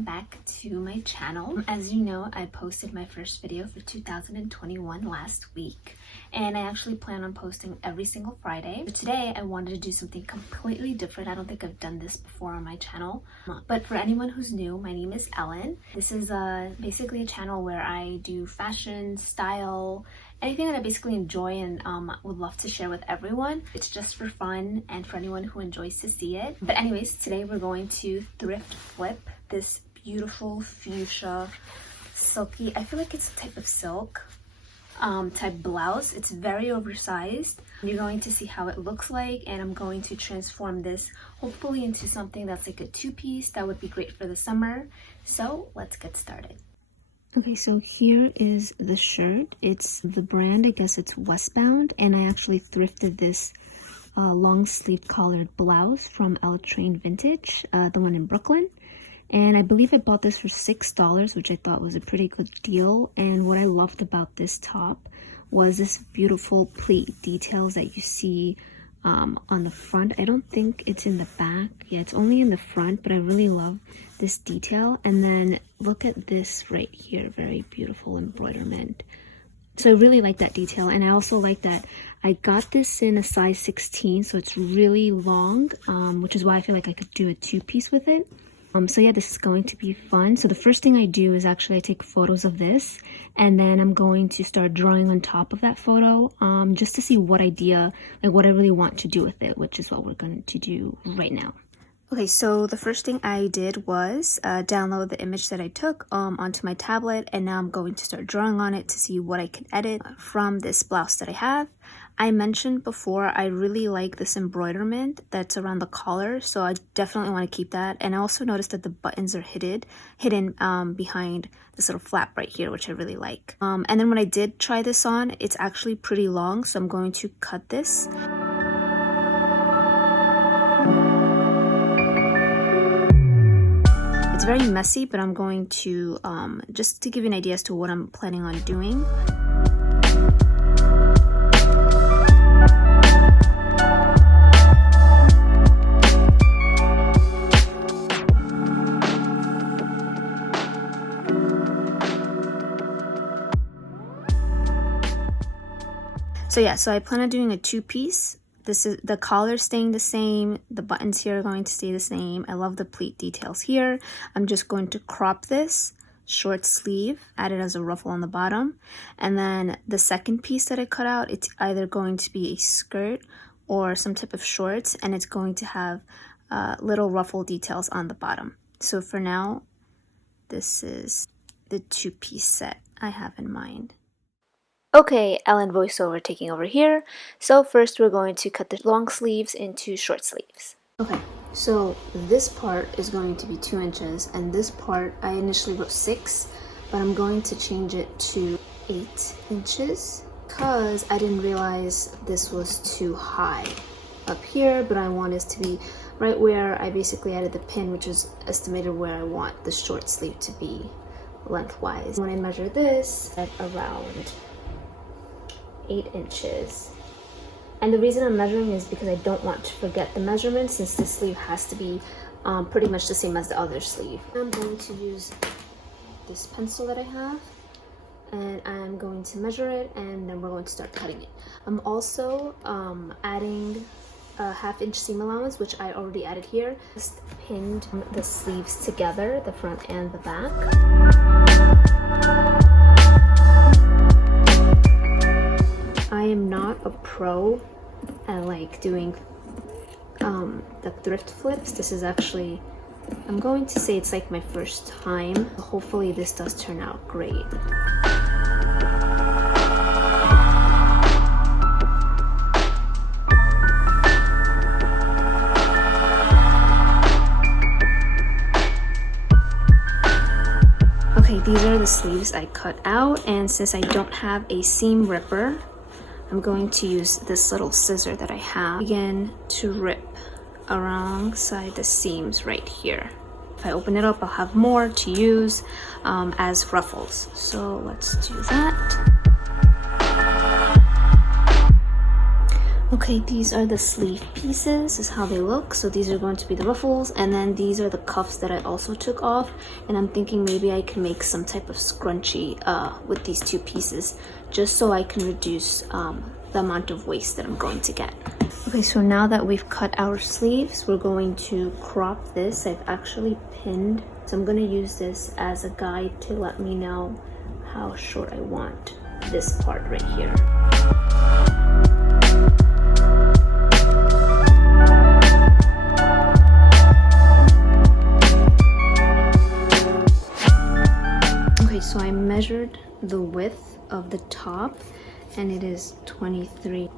welcome back to my channel. As you know, I posted my first video for 2021 last week, and I actually plan on posting every single Friday. But today I wanted to do something completely different. I don't think I've done this before on my channel, but for anyone who's new, my name is Ellen. This is basically a channel where I do fashion, style, anything that I basically enjoy and would love to share with everyone. It's just for fun and for anyone who enjoys to see it. But anyways, today we're going to thrift flip this beautiful fuchsia silky, I feel like it's a type of silk type blouse. It's very oversized. You're going to see how it looks like, and I'm going to transform this hopefully into something that's like a two-piece that would be great for the summer. So let's get started. Okay, so here is the shirt. It's the brand, I guess it's Westbound, and I actually thrifted this long sleeve collared blouse from L Train Vintage, the one in Brooklyn. And I believe I bought this for $6, which I thought was a pretty good deal. And what I loved about this top was this beautiful pleat details that you see on the front. I don't think it's in the back. Yeah, it's only in the front, but I really love this detail. And then look at this right here, very beautiful embroiderment. So I really like that detail, and I also like that I got this in a size 16, so it's really long, which is why I feel like I could do a two-piece with it. So yeah, this is going to be fun. So the first thing I do is actually I take photos of this, and then I'm going to start drawing on top of that photo, just to see what idea, like what I really want to do with it, which is what we're going to do right now. Okay, so the first thing I did was download the image that I took onto my tablet, and now I'm going to start drawing on it to see what I can edit from this blouse that I have. I mentioned before I really like this embroiderment that's around the collar, so I definitely want to keep that. And I also noticed that the buttons are hidden behind this little flap right here, which I really like. And then when I did try this on, it's actually pretty long, so I'm going to cut this. It's very messy, but I'm going to, just to give you an idea as to what I'm planning on doing. So yeah, so I plan on doing a two-piece. This is the collar staying the same, the buttons here are going to stay the same. I love the pleat details here. I'm just going to crop this short sleeve, add it as a ruffle on the bottom, and then the second piece that I cut out, it's either going to be a skirt or some type of shorts, and it's going to have little ruffle details on the bottom. So for now, this is the two-piece set I have in mind. Okay, Ellen voiceover taking over here. So first we're going to cut the long sleeves into short sleeves. Okay, so this part is going to be 2 inches, and this part I initially wrote 6, but I'm going to change it to 8 inches because I didn't realize this was too high up here, but I want this to be right where I basically added the pin, which is estimated where I want the short sleeve to be lengthwise. When I measure this at around 8 inches. And the reason I'm measuring is because I don't want to forget the measurement, since this sleeve has to be pretty much the same as the other sleeve. I'm going to use this pencil that I have, and I'm going to measure it, and then we're going to start cutting it. I'm also adding a 1/2 inch seam allowance, which I already added here. Just pinned the sleeves together, the front and the back. I am not a pro at like doing the thrift flips. This is actually, I'm going to say it's like my first time. Hopefully this does turn out great. Okay, these are the sleeves I cut out, and since I don't have a seam ripper, I'm going to use this little scissor that I have. Begin to rip alongside the seams right here. If I open it up, I'll have more to use as ruffles. So let's do that. Okay, these are the sleeve pieces. This is how they look. So these are going to be the ruffles, and then these are the cuffs that I also took off. And I'm thinking maybe I can make some type of scrunchie with these two pieces, just so I can reduce the amount of waist that I'm going to get. Okay, so now that we've cut our sleeves, we're going to crop this. I've actually pinned, so I'm going to use this as a guide to let me know how short I want this part right here. Okay, so I measured the width of the top and it is 23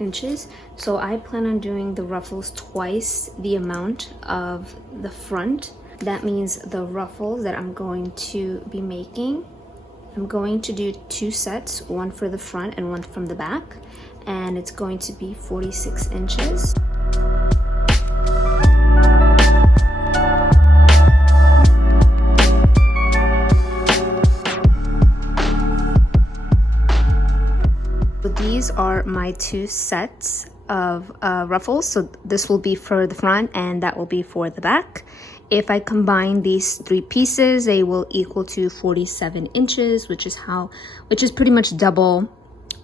inches. So I plan on doing the ruffles twice the amount of the front. That means the ruffles that I'm going to be making, I'm going to do 2 sets, one for the front and one from the back, and it's going to be 46 inches. So these are my 2 sets of ruffles. So this will be for the front and that will be for the back. If I combine these 3 pieces, they will equal to 47 inches, which is pretty much double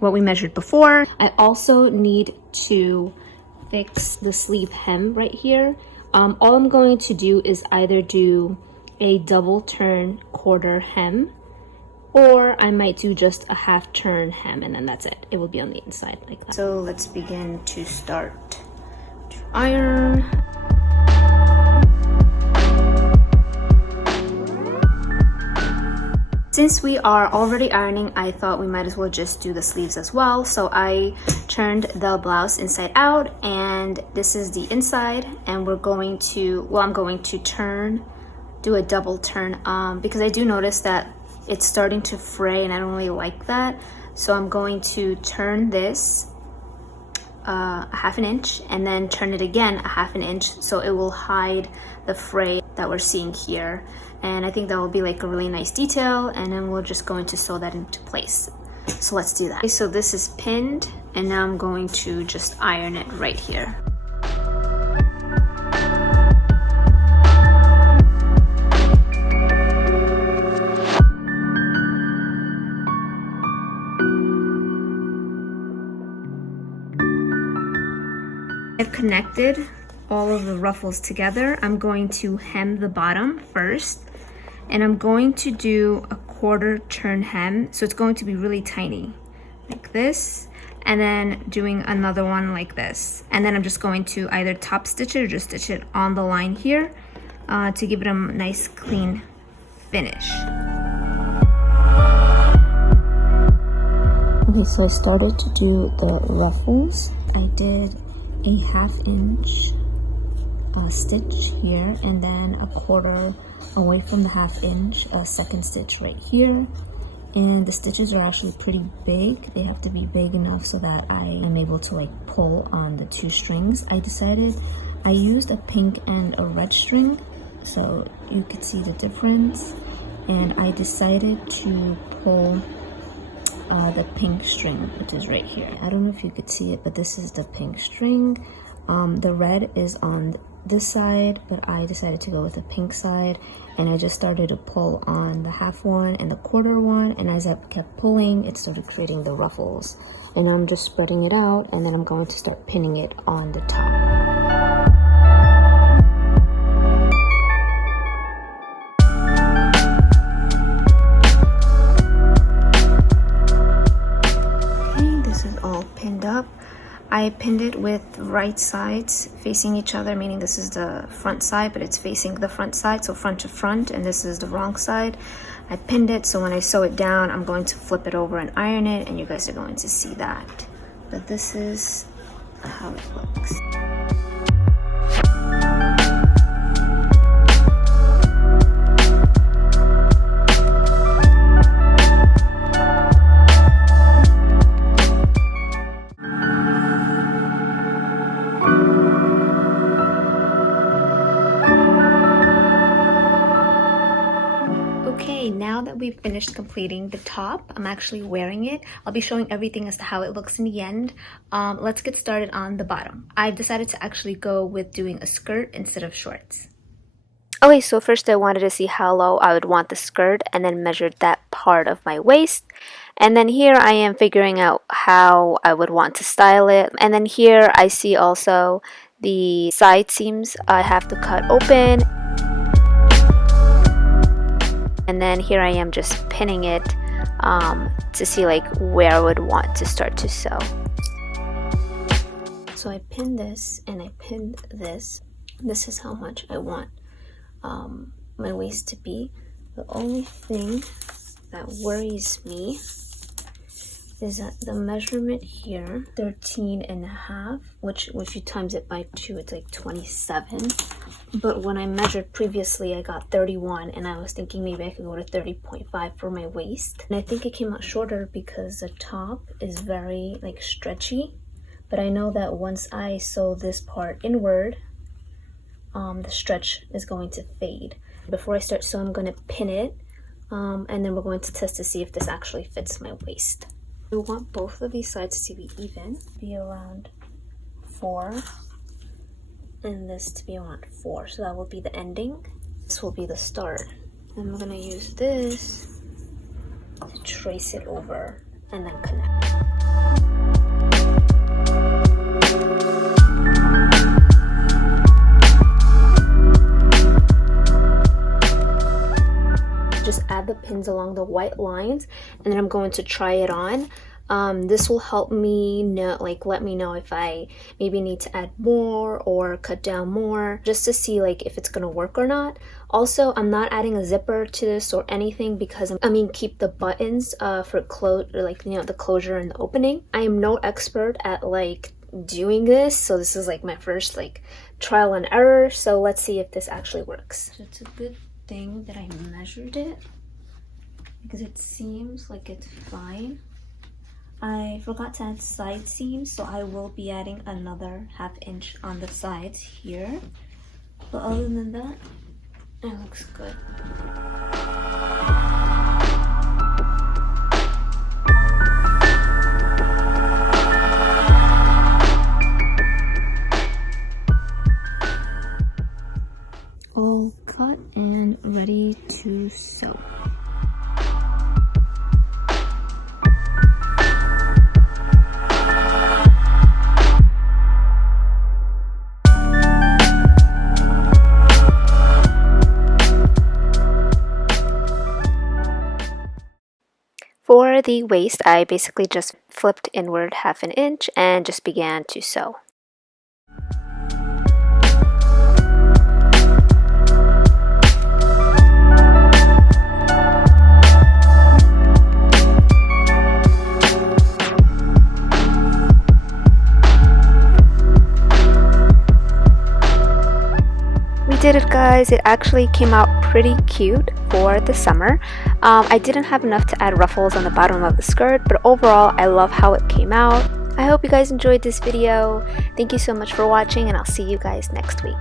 what we measured before. I also need to fix the sleeve hem right here. All I'm going to do is either do a double turn quarter hem, or I might do just a half turn hem, and then that's it. It will be on the inside like that. So let's begin to start to iron. Since we are already ironing, I thought we might as well just do the sleeves as well. So I turned the blouse inside out, and this is the inside, and we're going to, well, I'm going to do a double turn because I do notice that it's starting to fray and I don't really like that. So I'm going to turn this a half an inch and then turn it again a half an inch, so it will hide the fray that we're seeing here. And I think that will be like a really nice detail, and then we're just going to sew that into place. So let's do that. Okay, so this is pinned, and now I'm going to just iron it right here. I've connected all of the ruffles together. I'm going to hem the bottom first, and I'm going to do a quarter turn hem, so it's going to be really tiny like this, and then doing another one like this, and then I'm just going to either top stitch it or just stitch it on the line here to give it a nice clean finish. Okay, so I started to do the ruffles. I did a ½ inch stitch here, and then a quarter away from the ½ inch, a second stitch right here. And the stitches are actually pretty big. They have to be big enough so that I am able to like pull on the 2 strings. I used a pink and a red string, so you could see the difference. And I decided to pull the pink string, which is right here. I don't know if you could see it, but this is the pink string. The red is on this side, but I decided to go with the pink side, and I just started to pull on the half one and the quarter one, and as I kept pulling, it started creating the ruffles. And I'm just spreading it out, and then I'm going to start pinning it on the top. I pinned it with right sides facing each other, meaning this is the front side, but it's facing the front side, so front to front, and this is the wrong side. I pinned it, so when I sew it down, I'm going to flip it over and iron it, and you guys are going to see that. But this is how it looks. actually finished completing the top. I'm actually wearing it. I'll be showing everything as to how it looks in the end. Let's get started on the bottom. I've decided to actually go with doing a skirt instead of shorts. Okay, so first I wanted to see how low I would want the skirt and then measured that part of my waist. And then here I am figuring out how I would want to style it. And then here I see also the side seams I have to cut open. And then here I am just pinning it to see like where I would want to start to sew. So I pinned this and I pinned this. This is how much I want my waist to be. The only thing that worries me is that the measurement here, 13.5, which you times it by 2, it's like 27. But when I measured previously, I got 31, and I was thinking maybe I could go to 30.5 for my waist. And I think it came out shorter because the top is very like stretchy. But I know that once I sew this part inward, the stretch is going to fade. Before I start sewing, I'm going to pin it, and then we're going to test to see if this actually fits my waist. We want both of these sides to be even, be around 4, and this to be around 4. So that will be the ending. This will be the start. And we're going to use this to trace it over and then connect. Just add the pins along the white lines, and then I'm going to try it on. This will help me know, like let me know if I maybe need to add more or cut down more, just to see like if it's gonna work or not. Also, I'm not adding a zipper to this or anything because keep the buttons for the closure and the opening. I am no expert at like doing this, so this is like my first like trial and error. So let's see if this actually works. So it's a good thing that I measured it because it seems like it's fine. I forgot to add side seams, so I will be adding another 1/2 inch on the sides here. But other than that, it looks good. All cut and ready to sew. For the waist, I basically just flipped inward 1/2 inch and just began to sew. Did it, guys. It actually came out pretty cute for the summer. I didn't have enough to add ruffles on the bottom of the skirt, but overall I love how it came out. I hope you guys enjoyed this video. Thank you so much for watching, and I'll see you guys next week.